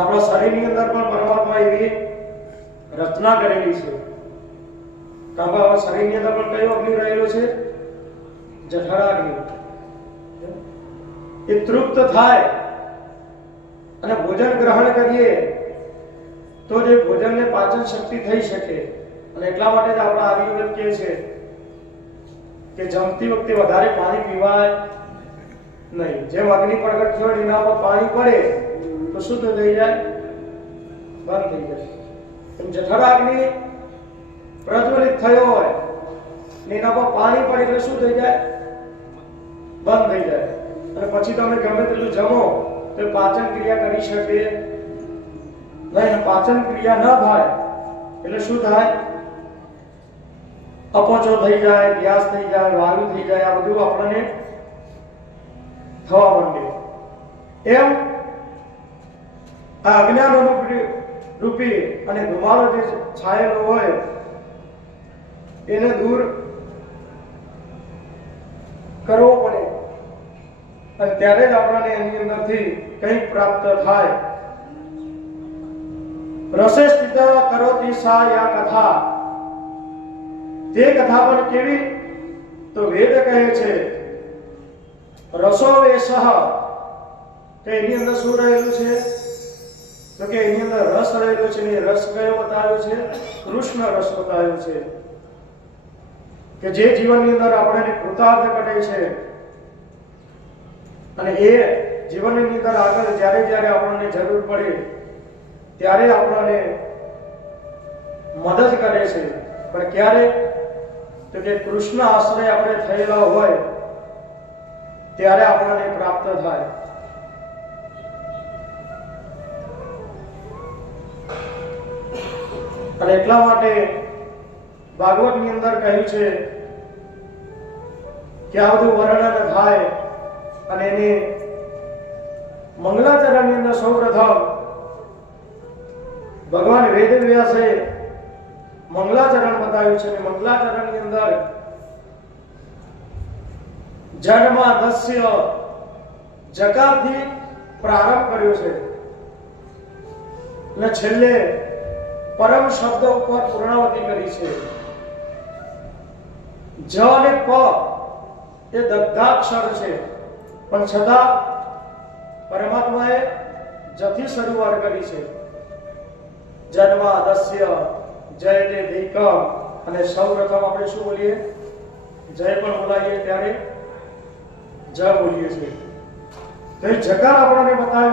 આપણા શરીરની અંદર પણ પરમાત્મા એવી રચના કરેલી છે। આપણા શરીરની અંદર પણ કયો અગ્નિ રહેલો છે? જઠરાગ્નિ। એ તૃપ્ત થાય અને ભોજન ગ્રહણ કરીએ તો જે ભોજનને પાચન શક્તિ થઈ શકે। અને એટલા માટે જ આપણા આયુર્વેદ કહે છે કે જમતી વખતે વધારે પાણી પીવાય નહીં। જેમ અગ્નિ પ્રગટ થયો એના પર પાણી પડે તો શુદ્ધ થઈ જાય, બંધ થઈ જાય। એમ જઠરાગ્નિ પ્રજ્વલિત થયો હોય ને એના પર પાણી પડે એટલે શું થઈ જાય? બંધ થઈ જાય। અને પછી તમે ગમે તેટલું જમો તો પાચન ક્રિયા કરી શકે નહીં। પાચન ક્રિયા ન થાય એટલે શું થાય? અપચો થઈ જાય, ગેસ થઈ જાય, વાયુ થઈ જાય, આ બધું આપણને થવા માંડે। એમ આ અજ્ઞાન રૂપી અને ધુમાડો જે છાયેલો હોય એને દૂર કરવો પડે અને ત્યારે જ આપણને એની અંદરથી કંઈક પ્રાપ્ત થાય। રસે સ્થિત કરોતિ સા યા કથા। તે કથા પણ કેવી? તો વેદ કહે છે રસો વેશઃ, કે એની અંદર શું રહેલું છે? તો કે એની અંદર રસ રહેલો છે। ને રસ કયો બતાવ્યો છે? કૃષ્ણ રસ બતાવ્યો છે કે જે જીવનની અંદર આપણને કૃતાર્થ કરે છે અને એ જીવનની અંદર આગળ જ્યારે જ્યારે આપણને જરૂર પડે ત્યારે આપણને મદદ કરે છે। પણ ક્યારે? તો કે કૃષ્ણ આશ્રય આપણે થયેલા હોય ત્યારે આપણને પ્રાપ્ત થાય। અને એટલા માટે ભાગવતની અંદર કહ્યું છે કે આ બધું વર્ણન થાય અને એને મંગલાચરણની અંદર સૌપ્રથમ ભગવાન વેદવ્યાસે મંગલાચરણ બતાવ્યું છે। મંગલાચરણની અંદર જન્મા દસ્ય જકારથી પ્રારંભ કર્યો છે અને છેલ્લે પરમ શબ્દ ઉપર પૂર્ણાવતી કરી છે। જ અને પ એ દગ્ધાક્ષર છે પણ છતાં પરમાત્માએ જથી શરૂઆત કરી છે। જન્મા દસ્ય જય તે દેકમ, અને સૌપ્રથમ આપણે શું બોલીએ? જય પણ બોલાવીએ ત્યારે જ બોલીએ છીએ। તો એ જકાર આપણને બતાવ્યો